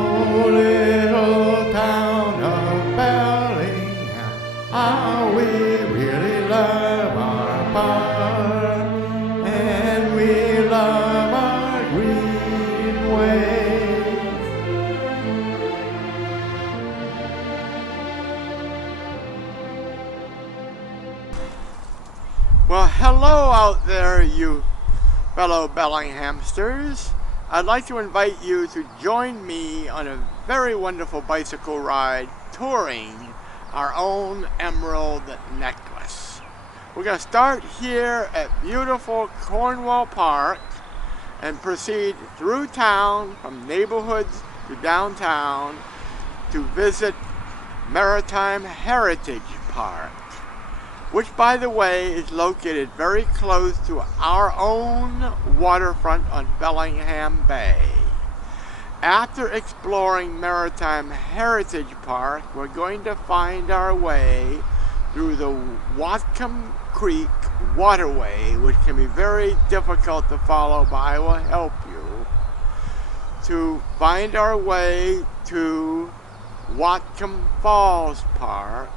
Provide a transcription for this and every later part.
Oh, little town of Bellingham, how we really love our park, and we love our green ways. Well, hello out there, you fellow Bellinghamsters. I'd like to invite you to join me on a very wonderful bicycle ride touring our own emerald necklace. We're going to start here at beautiful Cornwall Park and proceed through town from neighborhoods to downtown to visit Maritime Heritage Park, which, by the way, is located very close to our own waterfront on Bellingham Bay. After exploring Maritime Heritage Park, we're going to find our way through the Whatcom Creek waterway, which can be very difficult to follow, but I will help you, to find our way to Whatcom Falls Park.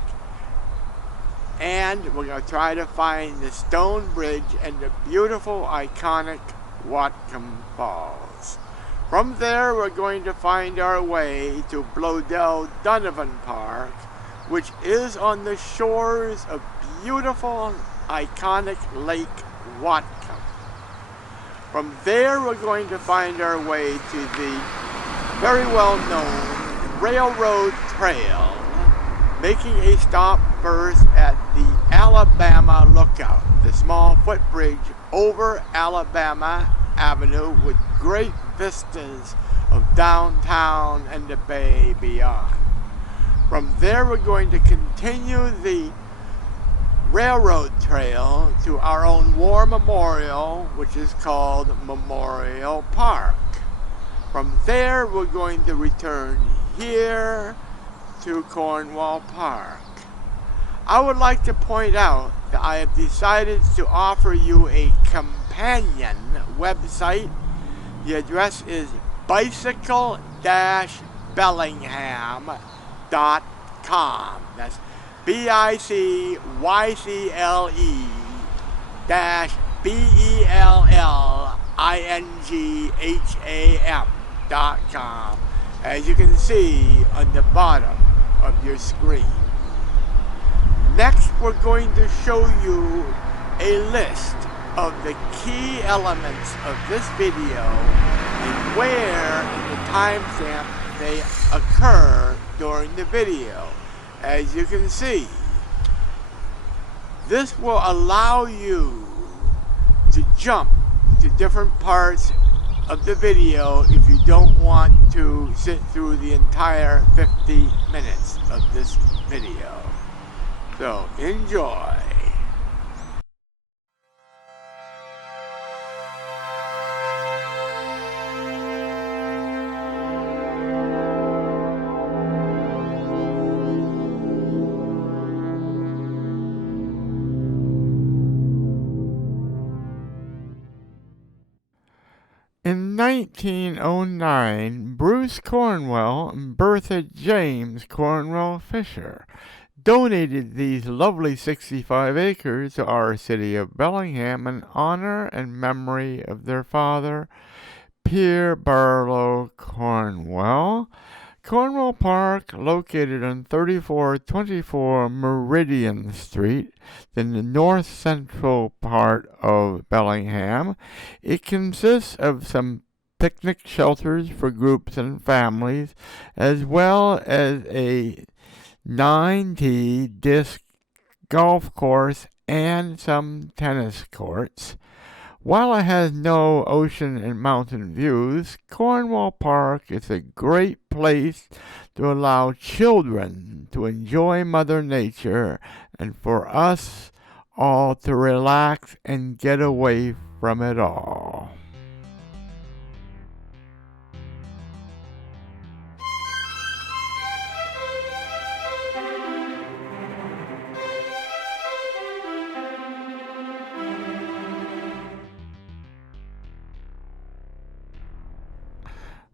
And we're going to try to find the stone bridge and the beautiful, iconic Whatcom Falls. From there, we're going to find our way to Bloedel Donovan Park, which is on the shores of beautiful, iconic Lake Whatcom. From there, we're going to find our way to the very well-known railroad trail, making a stop first at the Alabama Lookout, the small footbridge over Alabama Avenue with great vistas of downtown and the bay beyond. From there, we're going to continue the railroad trail to our own war memorial, which is called Memorial Park. From there, we're going to return here to Cornwall Park. I would like to point out that I have decided to offer you a companion website. The address is bicycle-bellingham.com. That's bicycle-bellingham.com, as you can see on the bottom of your screen. Next, we're going to show you a list of the key elements of this video and where in the timestamp they occur during the video. As you can see, this will allow you to jump to different parts of the video if you don't want to sit through the entire 50 minutes of this video. So, enjoy. In 1909, Bruce Cornwell and Bertha James Cornwell Fisher donated these lovely 65 acres to our city of Bellingham in honor and memory of their father, Pierre Barlow Cornwell. Cornwall Park, located on 3424 Meridian Street in the north central part of Bellingham. It consists of some picnic shelters for groups and families, as well as a 90 disc golf course and some tennis courts. While it has no ocean and mountain views, Cornwall Park is a great place to allow children to enjoy Mother Nature and for us all to relax and get away from it all.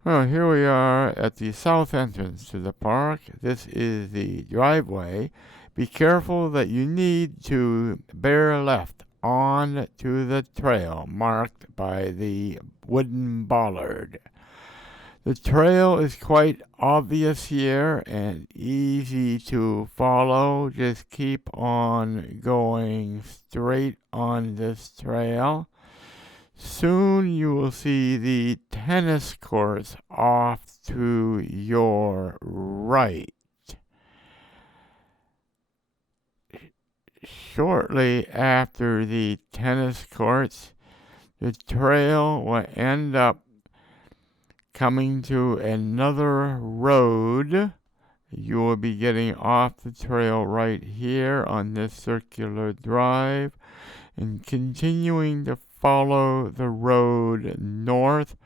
Well, here we are at the south entrance to the park. This is the driveway. Be careful that you need to bear left on to the trail marked by the wooden bollard. The trail is quite obvious here and easy to follow. Just keep on going straight on this trail. Soon you will see the tennis courts off to your right. Shortly after the tennis courts, the trail will end up coming to another road. You will be getting off the trail right here on this circular drive and continuing to follow the road north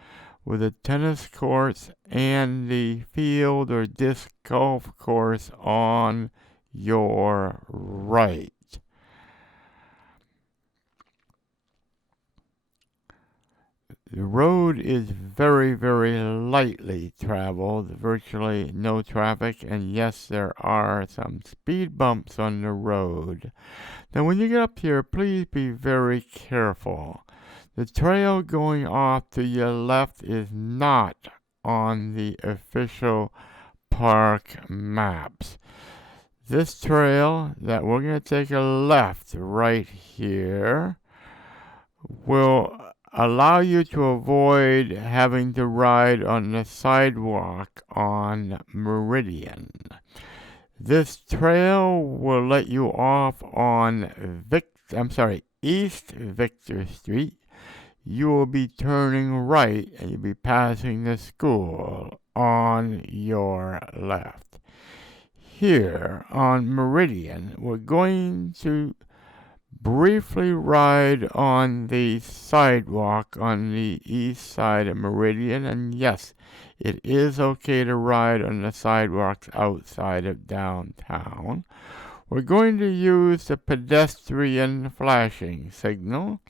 with the tennis courts and the field or disc golf course on your right. The road is very, very lightly traveled, virtually no traffic, and yes, there are some speed bumps on the road. Now, when you get up here, please be very careful. The trail going off to your left is not on the official park maps. This trail that we're going to take a left right here will allow you to avoid having to ride on the sidewalk on Meridian. This trail will let you off on East Victor Street. You will be turning right and you'll be passing the school on your left. Here on Meridian, we're going to briefly ride on the sidewalk on the east side of Meridian, and yes, it is okay to ride on the sidewalks outside of downtown. We're going to use the pedestrian flashing signal,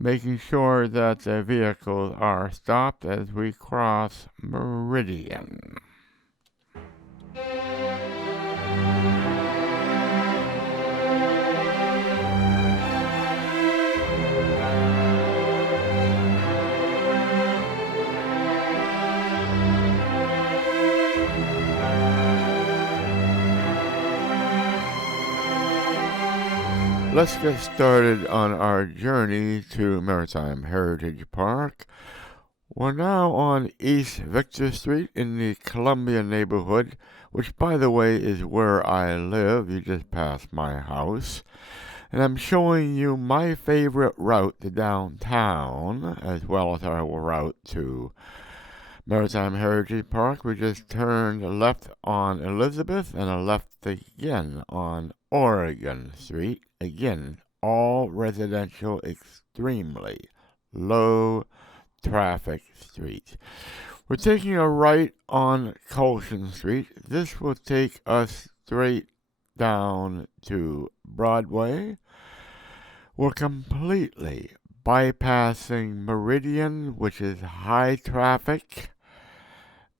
making sure that the vehicles are stopped as we cross Meridian. Let's get started on our journey to Maritime Heritage Park. We're now on East Victor Street in the Columbia neighborhood, which, by the way, is where I live. You just passed my house. And I'm showing you my favorite route to downtown, as well as our route to Maritime Heritage Park. We just turned left on Elizabeth and a left again on Oregon Street. Again, all residential, extremely low traffic streets. We're taking a right on Colson Street. This will take us straight down to Broadway. We're completely bypassing Meridian, which is high traffic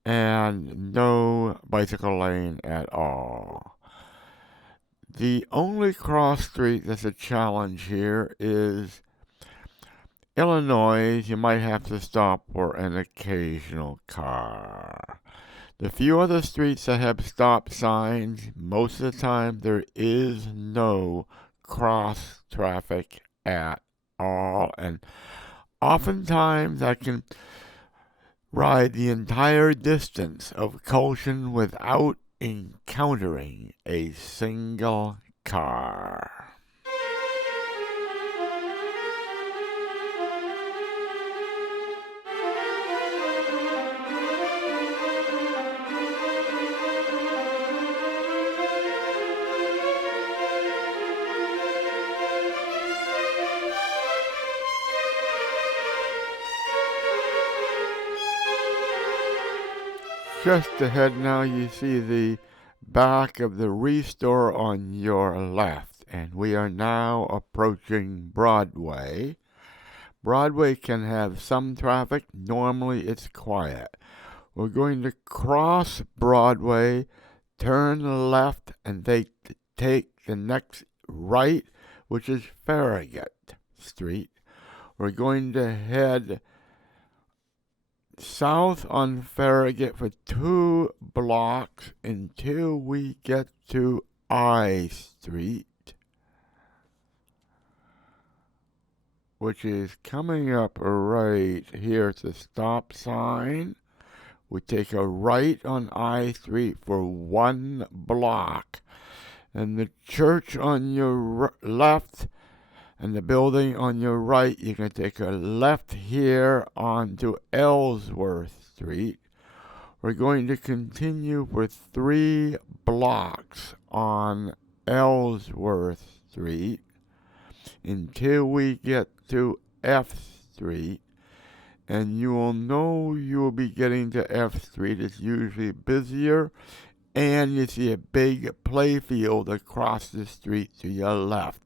and no bicycle lane at all. The only cross street that's a challenge here is Illinois. You might have to stop for an occasional car. The few other streets that have stop signs, most of the time there is no cross traffic at all, and oftentimes I can ride the entire distance of Colson without encountering a single car. Just ahead now, you see the back of the Restore on your left, and we are now approaching Broadway. Broadway can have some traffic. Normally it's quiet. We're going to cross Broadway, turn left, and take the next right, which is Farragut Street. We're going to head south on Farragut for 2 blocks until we get to I Street, which is coming up right here at the stop sign. We take a right on I Street for 1 block, and the church on your left and the building on your right, you can take a left here onto Ellsworth Street. We're going to continue for 3 blocks on Ellsworth Street until we get to F Street. And you will know you will be getting to F Street. It's usually busier, and you see a big playfield across the street to your left.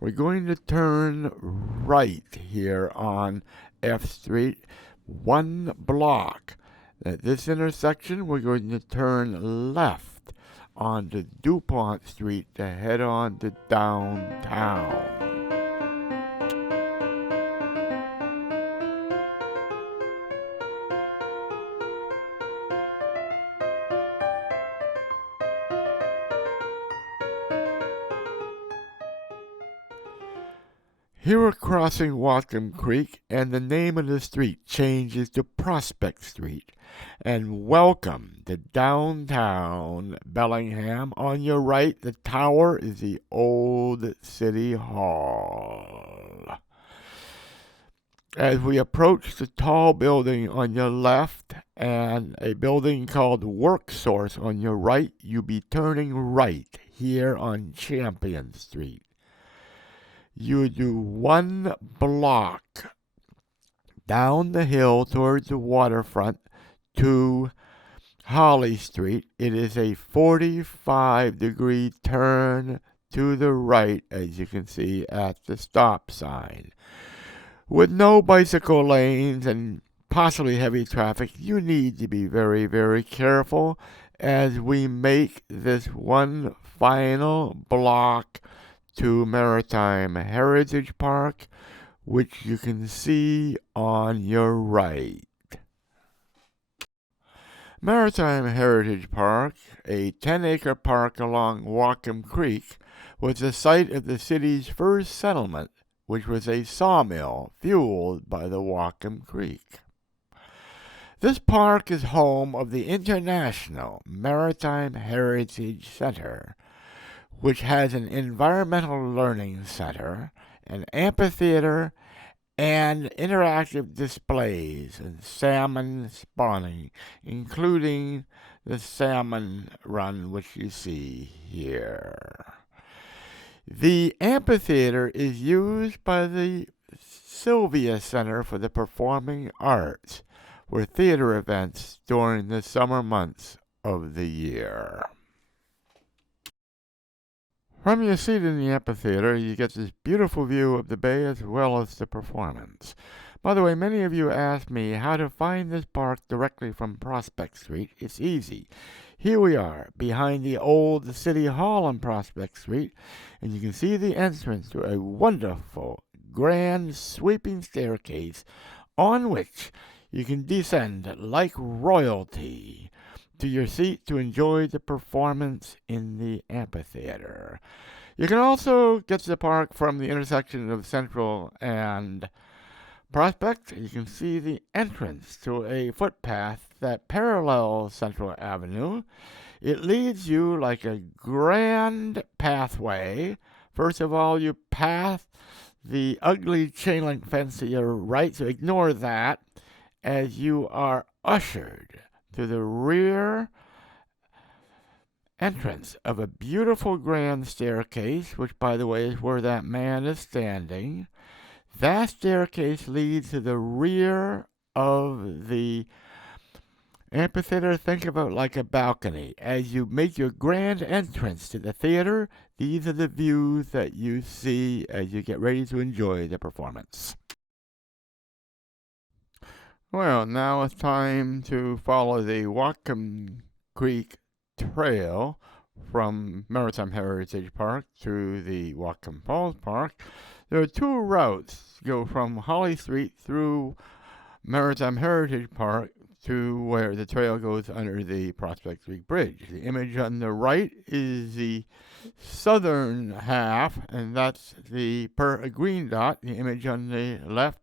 We're going to turn right here on F Street, 1 block. At this intersection, we're going to turn left onto DuPont Street to head on to downtown. Here we're crossing Whatcom Creek, and the name of the street changes to Prospect Street. And welcome to downtown Bellingham. On your right, the tower is the old City Hall. As we approach the tall building on your left and a building called WorkSource on your right, you'll be turning right here on Champion Street. You do 1 block down the hill towards the waterfront to Holly Street. It is a 45-degree turn to the right, as you can see at the stop sign. With no bicycle lanes and possibly heavy traffic, you need to be very, very careful as we make this one final block to Maritime Heritage Park, which you can see on your right. Maritime Heritage Park, a 10-acre park along Whatcom Creek, was the site of the city's first settlement, which was a sawmill fueled by the Whatcom Creek. This park is home of the International Maritime Heritage Center, which has an environmental learning center, an amphitheater, and interactive displays and salmon spawning, including the salmon run, which you see here. The amphitheater is used by the Sylvia Center for the Performing Arts, for theater events during the summer months of the year. From your seat in the amphitheater, you get this beautiful view of the bay as well as the performance. By the way, many of you asked me how to find this park directly from Prospect Street. It's easy. Here we are, behind the old City Hall on Prospect Street, and you can see the entrance to a wonderful, grand, sweeping staircase on which you can descend like royalty to your seat to enjoy the performance in the amphitheater. You can also get to the park from the intersection of Central and Prospect. You can see the entrance to a footpath that parallels Central Avenue. It leads you like a grand pathway. First of all, you pass the ugly chain link fence to your right, so ignore that, as you are ushered to the rear entrance of a beautiful grand staircase, which, by the way, is where that man is standing. That staircase leads to the rear of the amphitheater. Think of it like a balcony. As you make your grand entrance to the theater, these are the views that you see as you get ready to enjoy the performance. Well, now it's time to follow the Whatcom Creek Trail from Maritime Heritage Park to the Whatcom Falls Park. There are two routes. Go from Holly Street through Maritime Heritage Park to where the trail goes under the Prospect Creek Bridge. The image on the right is the southern half, and that's the green dot. The image on the left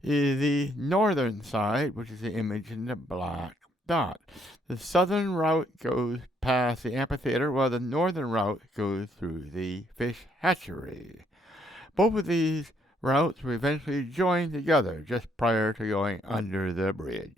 is the northern side, which is the image in the black dot. The southern route goes past the amphitheater, while the northern route goes through the fish hatchery. Both of these routes will eventually join together just prior to going under the bridge.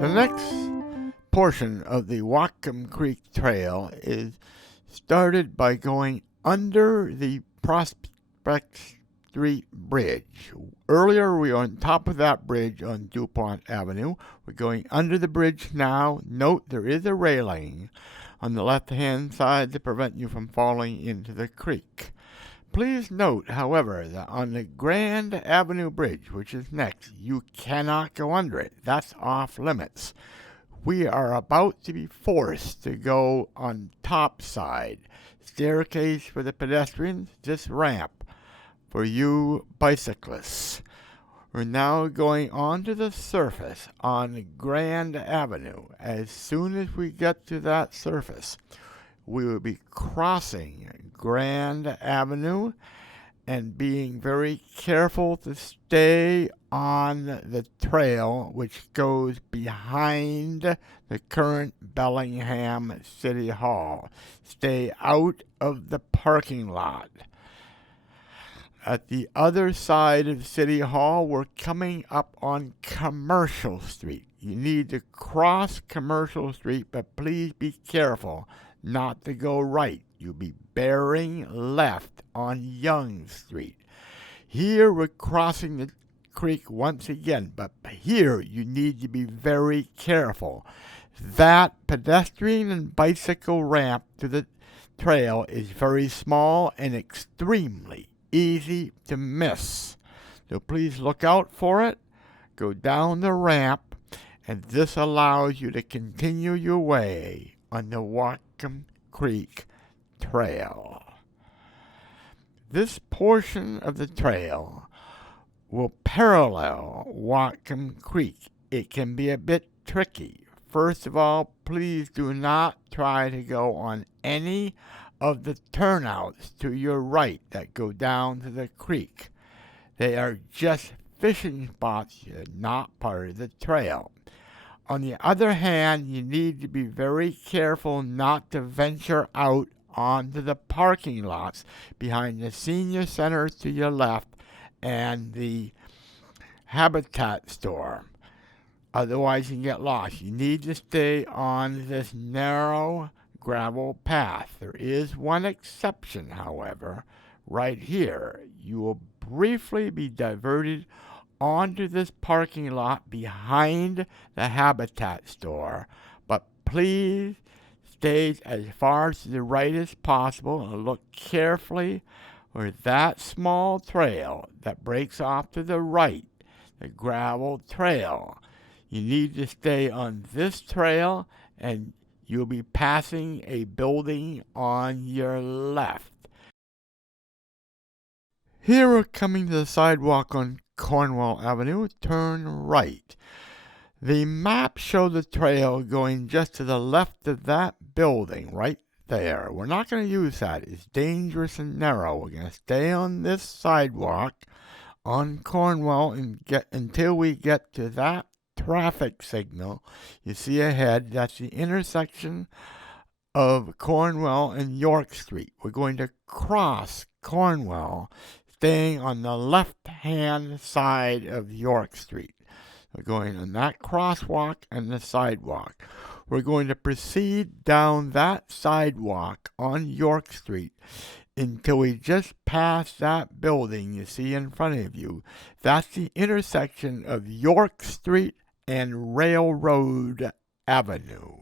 The next portion of the Whatcom Creek Trail is started by going under the Prospect Street Bridge. Earlier, we were on top of that bridge on DuPont Avenue. We're going under the bridge now. Note there is a railing on the left-hand side to prevent you from falling into the creek. Please note, however, that on the Grand Avenue Bridge, which is next, you cannot go under it. That's off limits. We are about to be forced to go on top side. Staircase for the pedestrians, this ramp for you bicyclists. We're now going onto the surface on Grand Avenue. As soon as we get to that surface, we will be crossing Grand Avenue and being very careful to stay on the trail which goes behind the current Bellingham City Hall. Stay out of the parking lot. At the other side of City Hall, we're coming up on Commercial Street. You need to cross Commercial Street, but please be careful not to go right. You'll be bearing left on Young Street. Here we're crossing the creek once again, but here you need to be very careful. That pedestrian and bicycle ramp to the trail is very small and extremely easy to miss. So please look out for it. Go down the ramp, and this allows you to continue your way on the Whatcom Creek Trail. This portion of the trail will parallel Whatcom Creek. It can be a bit tricky. First of all, please do not try to go on any of the turnouts to your right that go down to the creek. They are just fishing spots, not part of the trail. On the other hand, you need to be very careful not to venture out onto the parking lots behind the senior center to your left and the Habitat store. Otherwise, you can get lost. You need to stay on this narrow gravel path. There is one exception, however. Right here, you will briefly be diverted onto this parking lot behind the Habitat store, but please stay as far to the right as possible and look carefully for that small trail that breaks off to the right, the gravel trail. You need to stay on this trail, and you'll be passing a building on your left. Here we're coming to the sidewalk on Cornwall Avenue. Turn right. The map shows the trail going just to the left of that building, right there. We're not going to use that. It's dangerous and narrow. We're going to stay on this sidewalk on Cornwall and until we get to that traffic signal you see ahead. That's the intersection of Cornwall and York Street. We're going to cross Cornwall, staying on the left-hand side of York Street. We're going on that crosswalk and the sidewalk. We're going to proceed down that sidewalk on York Street until we just pass that building you see in front of you. That's the intersection of York Street and Railroad Avenue.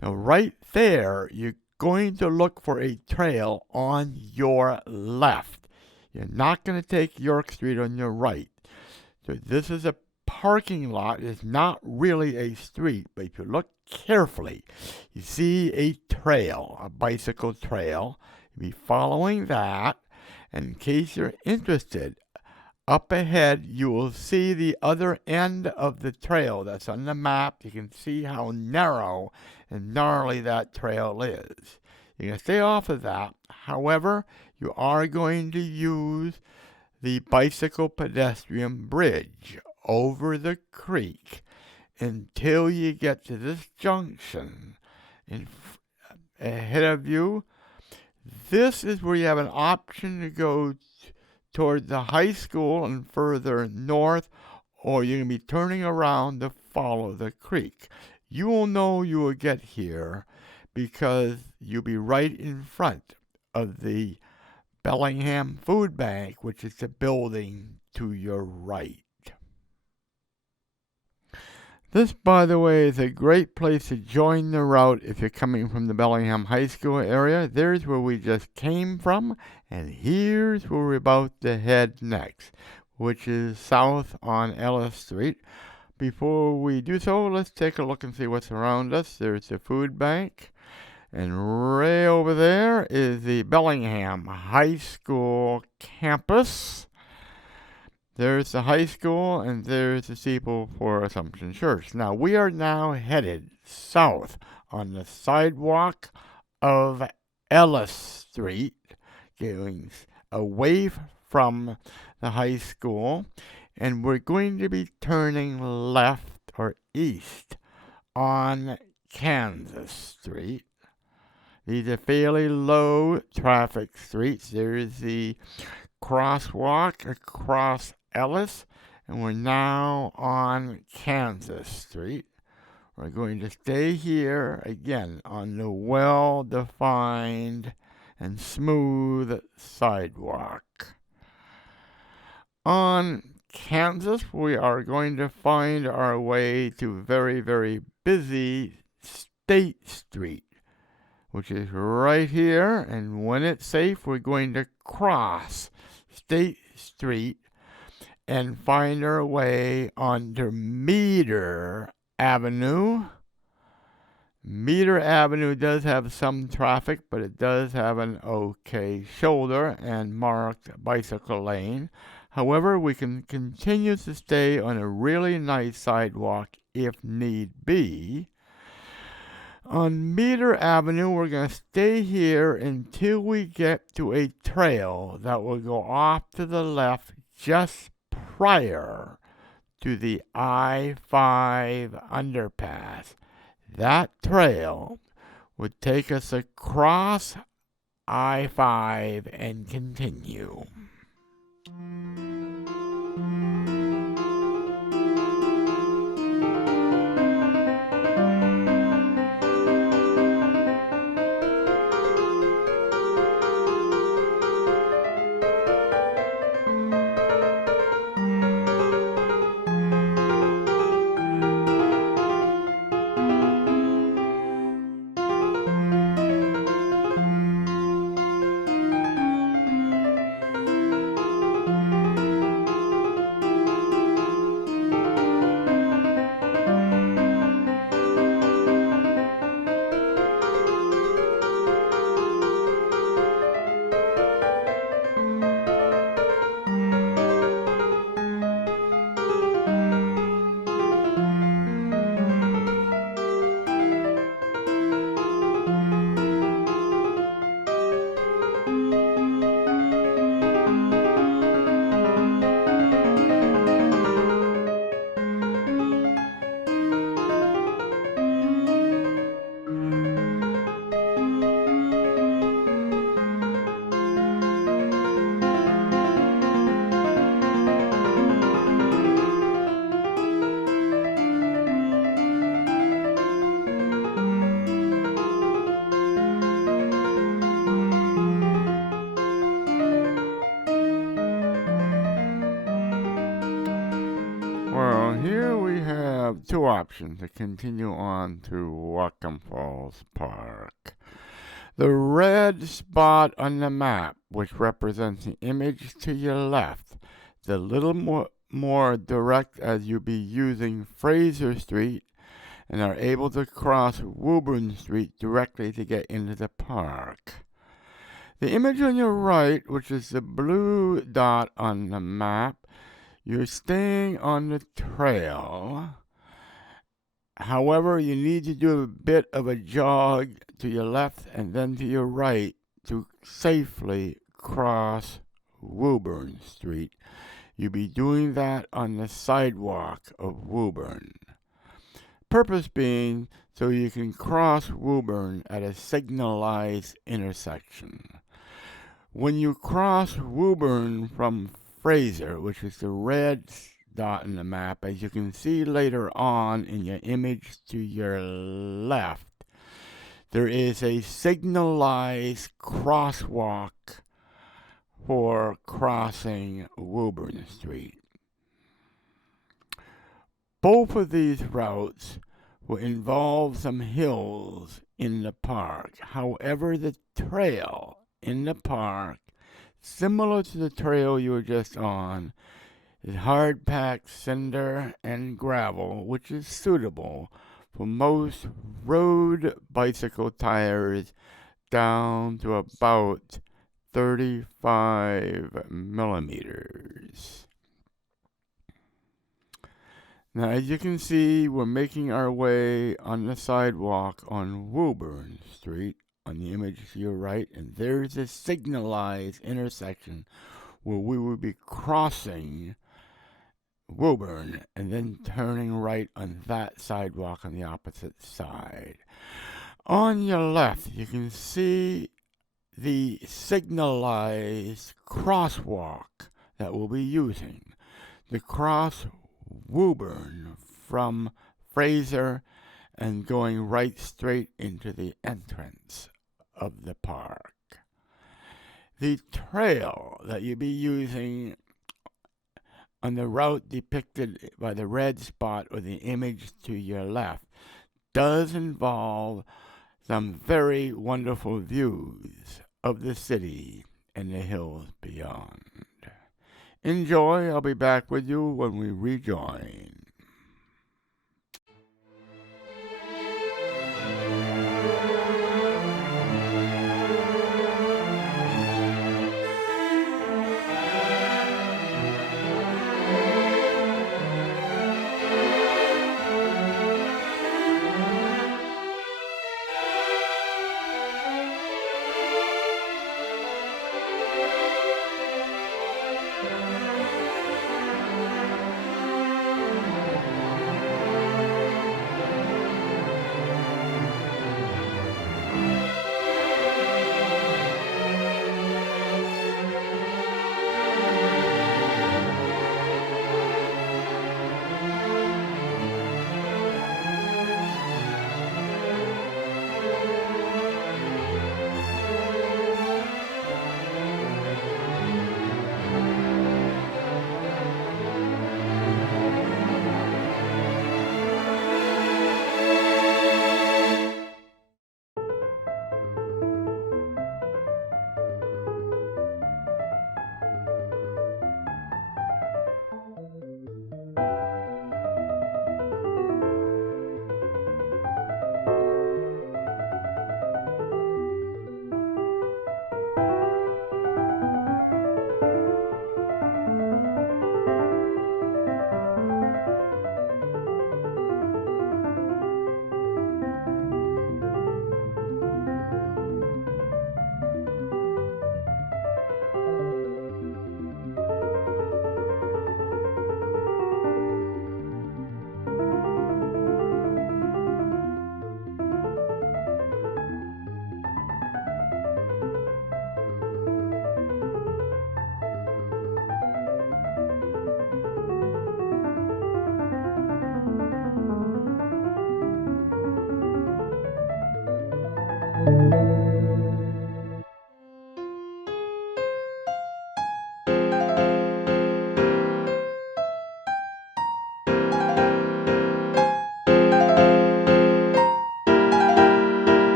Now, right there, you're going to look for a trail on your left. You're not going to take York Street on your right. So this is a parking lot. It's not really a street, but if you look carefully, you see a trail, a bicycle trail. You'll be following that. And in case you're interested, up ahead, you will see the other end of the trail that's on the map. You can see how narrow and gnarly that trail is. You're going to stay off of that. However, you are going to use the bicycle pedestrian bridge over the creek until you get to this junction ahead of you. This is where you have an option to go toward the high school and further north, or you're going to be turning around to follow the creek. You will know you will get here because you'll be right in front of the Bellingham Food Bank, which is the building to your right. This, by the way, is a great place to join the route if you're coming from the Bellingham High School area. There's where we just came from, and here's where we're about to head next, which is south on Ellis Street. Before we do so, let's take a look and see what's around us. There's the food bank, and right over there is the Bellingham High School campus. There's the high school, and there's the steeple for Assumption Church. Now, we are now headed south on the sidewalk of Ellis Street, going away from the high school, and we're going to be turning left or east on Kansas Street. These are fairly low traffic streets. There's the crosswalk across Ellis, and we're now on Kansas Street. We're going to stay here again on the well-defined and smooth sidewalk. On Kansas, we are going to find our way to very, very busy State Street, which is right here, and when it's safe, we're going to cross State Street and find our way onto Meter Avenue. Meter Avenue does have some traffic, but it does have an okay shoulder and marked bicycle lane. However, we can continue to stay on a really nice sidewalk if need be. On Meter Avenue, we're going to stay here until we get to a trail that will go off to the left just prior to the I-5 underpass. That trail would take us across I-5 and continue. two options to continue on to Whatcom Falls Park. The red spot on the map, which represents the image to your left, the little more direct as you be using Fraser Street and are able to cross Woburn Street directly to get into the park. The image on your right, which is the blue dot on the map, you're staying on the trail. However, you need to do a bit of a jog to your left and then to your right to safely cross Woburn Street. You'll be doing that on the sidewalk of Woburn. Purpose being so you can cross Woburn at a signalized intersection. When you cross Woburn from Fraser, which is the red dot in the map, as you can see later on in your image to your left, there is a signalized crosswalk for crossing Woburn Street. Both of these routes will involve some hills in the park. However, the trail in the park, similar to the trail you were just on, is hard-packed cinder and gravel, which is suitable for most road bicycle tires down to about 35 millimeters. Now, as you can see, we're making our way on the sidewalk on Woburn Street on the image to your right, and there's a signalized intersection where we will be crossing Woburn and then turning right on that sidewalk on the opposite side. On your left, you can see the signalized crosswalk that we'll be using to cross Woburn from Fraser and going right straight into the entrance of the park. The trail that you'll be using on the route depicted by the red spot or the image to your left does involve some very wonderful views of the city and the hills beyond. Enjoy. I'll be back with you when we rejoin.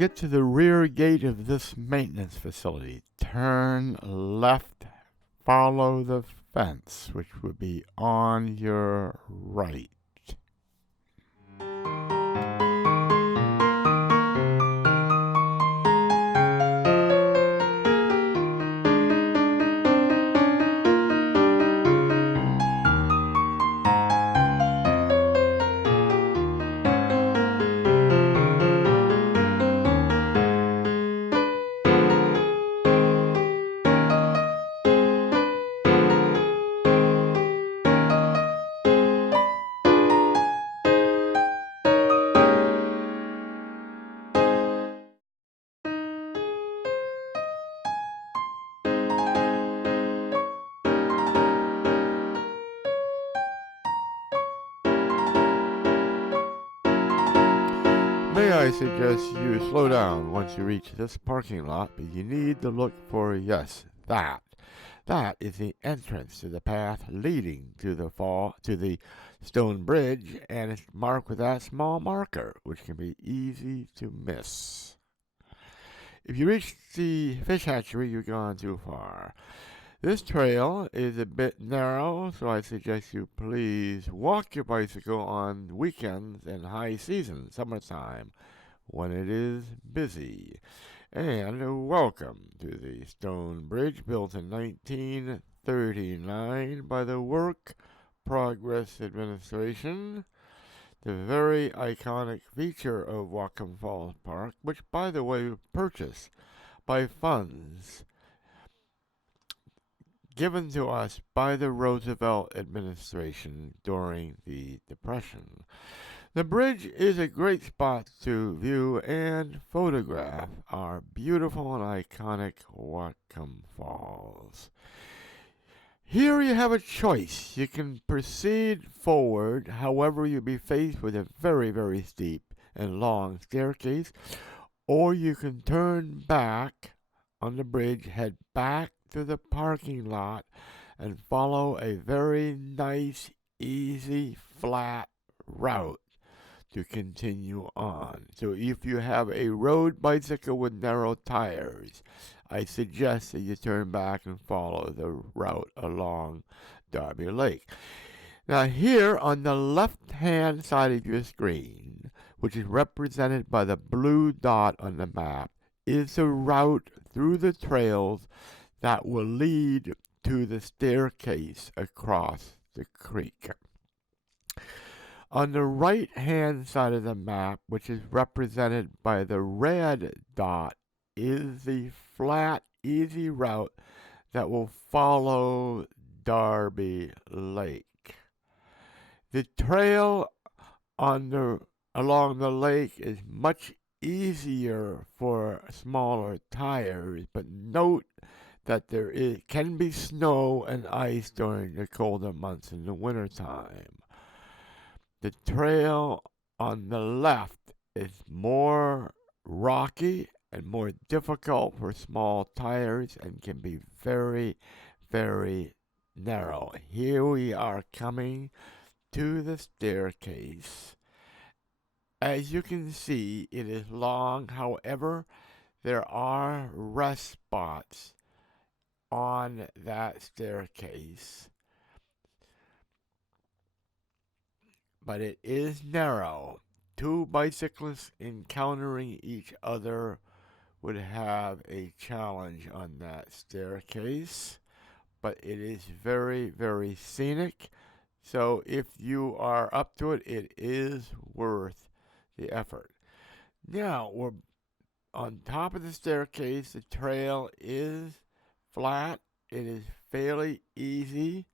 get to the rear gate of this maintenance facility, turn left, follow the fence, which would be on your right. May I suggest you slow down once you reach this parking lot, but you need to look for, yes, that. That is the entrance to the path leading to the stone bridge, and it's marked with that small marker, which can be easy to miss. If you reach the fish hatchery, you've gone too far. This trail is a bit narrow, so I suggest you please walk your bicycle on weekends and high season, summertime, when it is busy. And welcome to the stone bridge built in 1939 by the Work Progress Administration, the very iconic feature of Whatcom Park, which, by the way, was purchased by funds given to us by the Roosevelt administration during the Depression. The bridge is a great spot to view and photograph our beautiful and iconic Whatcom Falls. Here you have a choice. You can proceed forward, however you'll be faced with a very, very steep and long staircase, or you can turn back on the bridge, head back to the parking lot, and follow a very nice, easy, flat route to continue on. So if you have a road bicycle with narrow tires, I suggest that you turn back and follow the route along Darby Lake. Now here on the left-hand side of your screen, which is represented by the blue dot on the map, is the route through the trails that will lead to the staircase across the creek. On the right-hand side of the map, which is represented by the red dot, is the flat, easy route that will follow Darby Lake. The trail along the lake is much easier for smaller tires, but note that can be snow and ice during the colder months in the wintertime. The trail on the left is more rocky and more difficult for small tires and can be very, very narrow. Here we are coming to the staircase. As you can see, it is long. However, there are rest spots on that staircase, but it is narrow. Two bicyclists encountering each other would have a challenge on that staircase, but it is very, very scenic. So if you are up to it, it is worth the effort. Now, we're on top of the staircase. The trail is flat. It is fairly easy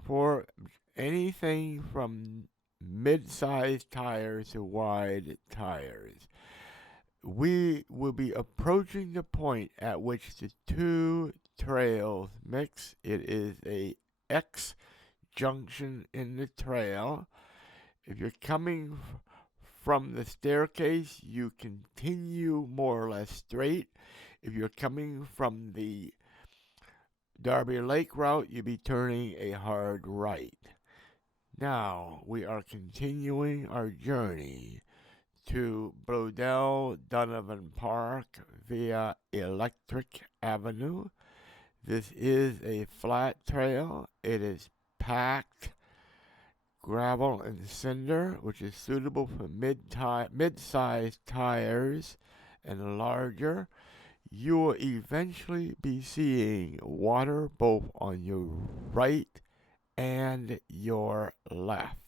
for anything from mid-sized tires to wide tires. We will be approaching the point at which the two trails mix. It is a X junction in the trail. If you're coming from the staircase, you continue more or less straight. If you're coming from the Darby Lake route, you'll be turning a hard right. Now, we are continuing our journey to Bloedel Donovan Park via Electric Avenue. This is a flat trail. It is packed gravel and cinder, which is suitable for mid-sized tires and larger. You will eventually be seeing water both on your right and your left.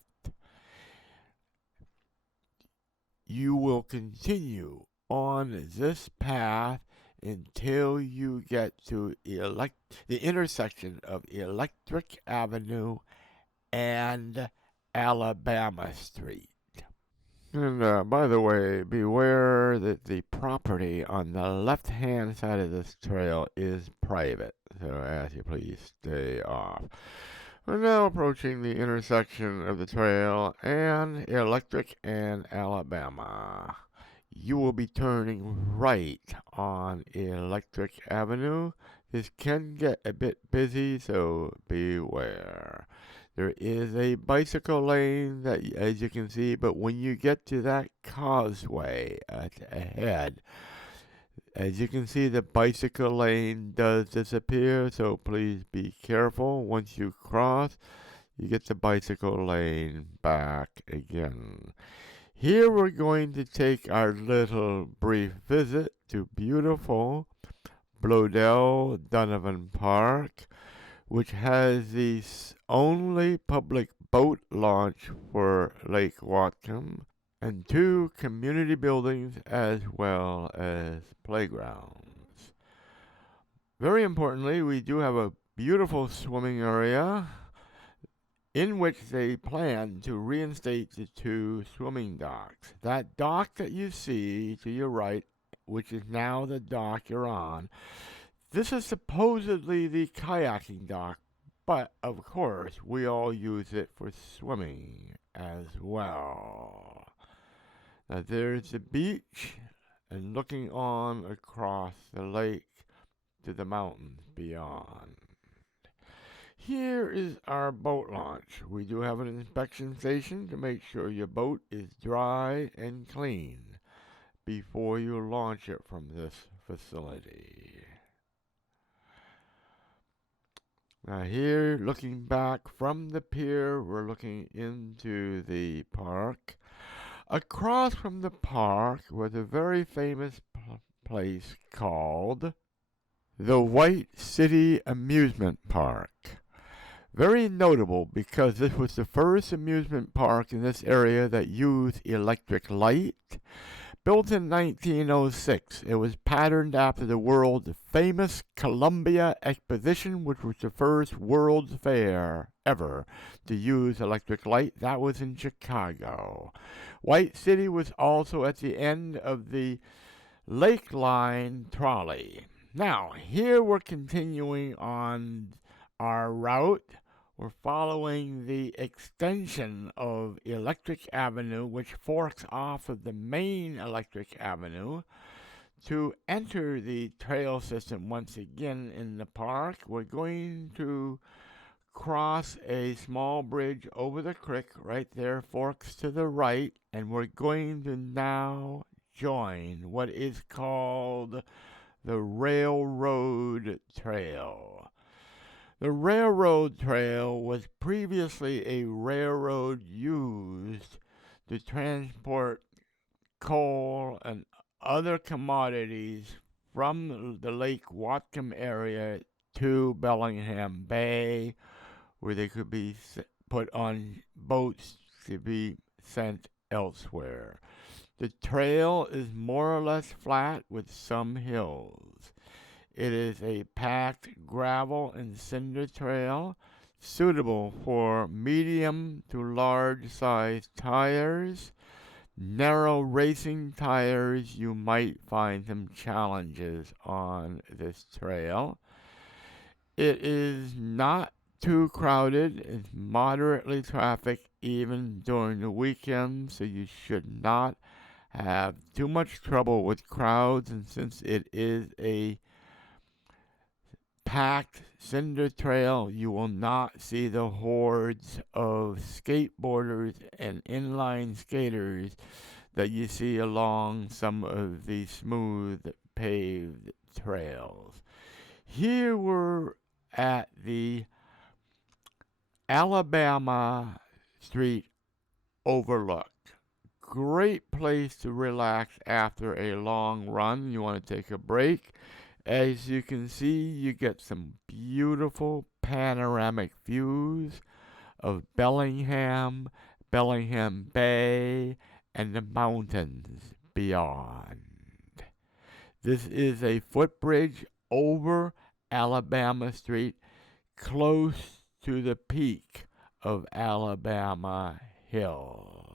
You will continue on this path until you get to the intersection of Electric Avenue and Alabama Street. And by the way, beware that the property on the left-hand side of this trail is private, so ask you please stay off. We're now approaching the intersection of the trail and Electric and Alabama. You will be turning right on Electric Avenue. This can get a bit busy, so beware. There is a bicycle lane that, as you can see, but when you get to that causeway ahead, as you can see, the bicycle lane does disappear, so please be careful. Once you cross, you get the bicycle lane back again. Here we're going to take our little brief visit to beautiful Bloedel Donovan Park, which has the only public boat launch for Lake Whatcom, and 2 community buildings as well as playgrounds. Very importantly, we do have a beautiful swimming area in which they plan to reinstate the 2 swimming docks. That dock that you see to your right, which is now the dock you're on, this is supposedly the kayaking dock, but of course we all use it for swimming as well. Now there's the beach, and looking on across the lake to the mountains beyond. Here is our boat launch. We do have an inspection station to make sure your boat is dry and clean before you launch it from this facility. Now here, looking back from the pier, we're looking into the park. Across from the park was a very famous place called the White City Amusement Park. Very notable because this was the first amusement park in this area that used electric light. Built in 1906, it was patterned after the world famous Columbia Exposition, which was the first World's Fair ever to use electric light. That was in Chicago. White City was also at the end of the Lake Line trolley. Now, here we're continuing on our route. We're following the extension of Electric Avenue, which forks off of the main Electric Avenue. To enter the trail system once again in the park, we're going to cross a small bridge over the creek. Right there, forks to the right, and we're going to now join what is called the Railroad Trail. The railroad trail was previously a railroad used to transport coal and other commodities from the Lake Whatcom area to Bellingham Bay, where they could be put on boats to be sent elsewhere. The trail is more or less flat with some hills. It is a packed gravel and cinder trail suitable for medium to large size tires. Narrow racing tires, you might find some challenges on this trail. It is not too crowded. It's moderately traffic even during the weekend, so you should not have too much trouble with crowds. And since it is a packed cinder trail, you will not see the hordes of skateboarders and inline skaters that you see along some of the smooth paved trails. Here we're at the Alabama Street Overlook. Great place to relax after a long run. You want to take a break. As you can see, you get some beautiful panoramic views of Bellingham, Bellingham Bay, and the mountains beyond. This is a footbridge over Alabama Street, close to the peak of Alabama Hill.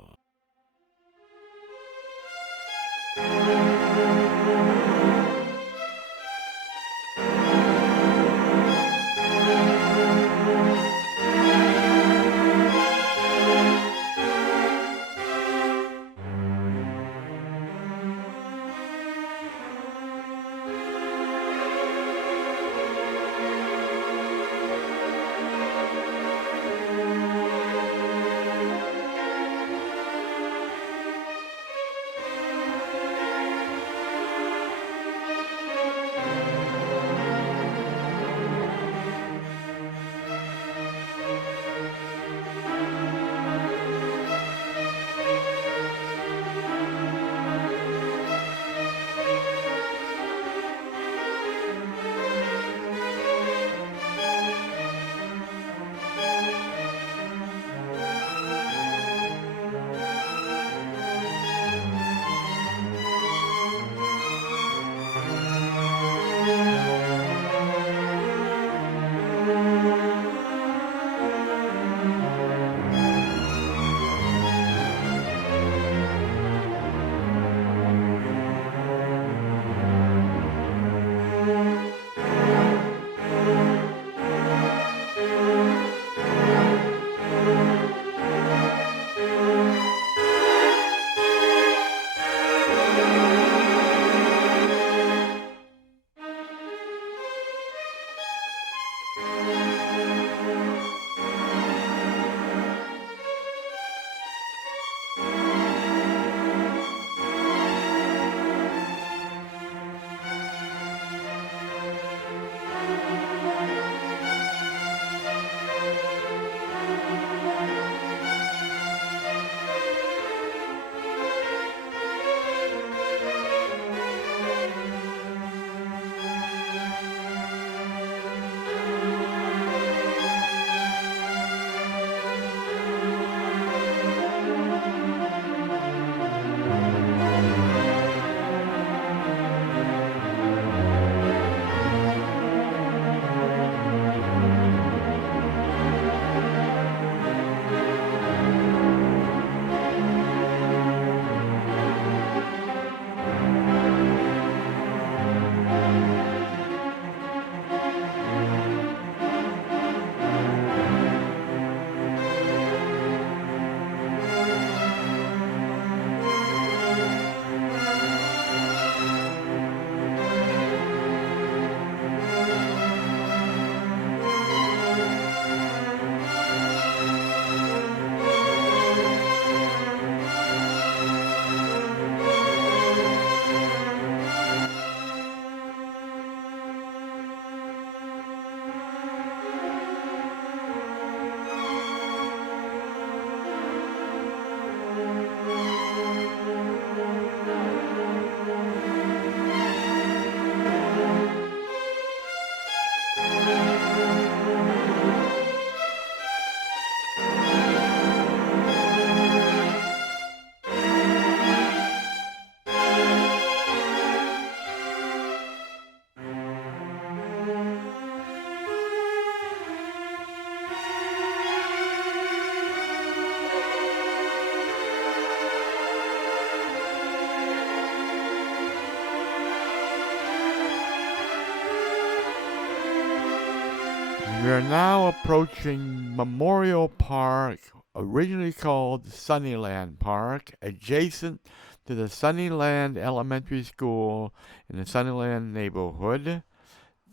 We are now approaching Memorial Park, originally called Sunnyland Park, adjacent to the Sunnyland Elementary School in the Sunnyland neighborhood.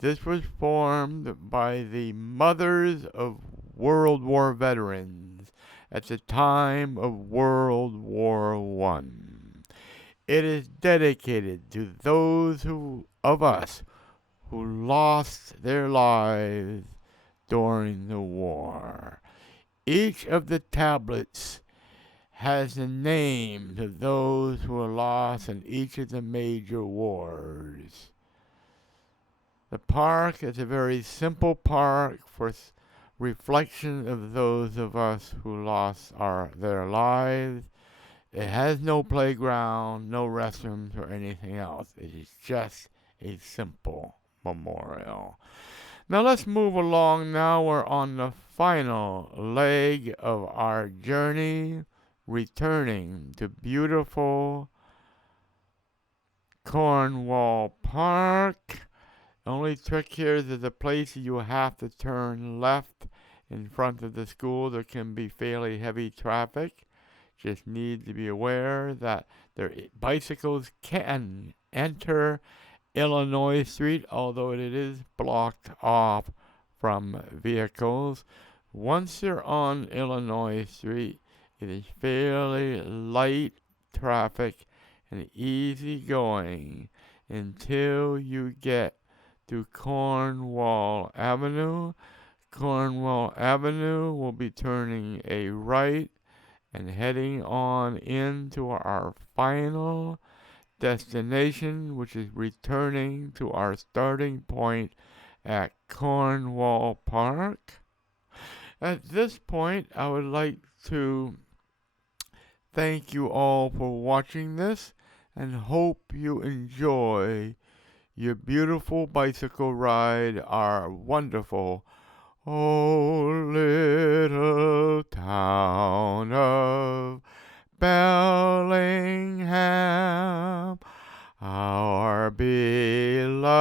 This was formed by the Mothers of World War veterans at the time of World War I. It is dedicated to those of us who lost their lives during the war. Each of the tablets has the names of those who were lost in each of the major wars. The park is a very simple park for reflection of those of us who lost their lives. It has no playground, no restrooms, or anything else. It is just a simple memorial. Now let's move along. Now we're on the final leg of our journey, returning to beautiful Cornwall Park. The only trick here is that the place you have to turn left in front of the school. There can be fairly heavy traffic. Just need to be aware that bicycles can enter Illinois Street, although it is blocked off from vehicles. Once you're on Illinois Street, it is fairly light traffic and easy going until you get to Cornwall Avenue. Cornwall Avenue will be turning a right and heading on into our final destination, which is returning to our starting point at Cornwall Park. At this point, I would like to thank you all for watching this and hope you enjoy your beautiful bicycle ride, our wonderful little town of Bellingham, our beloved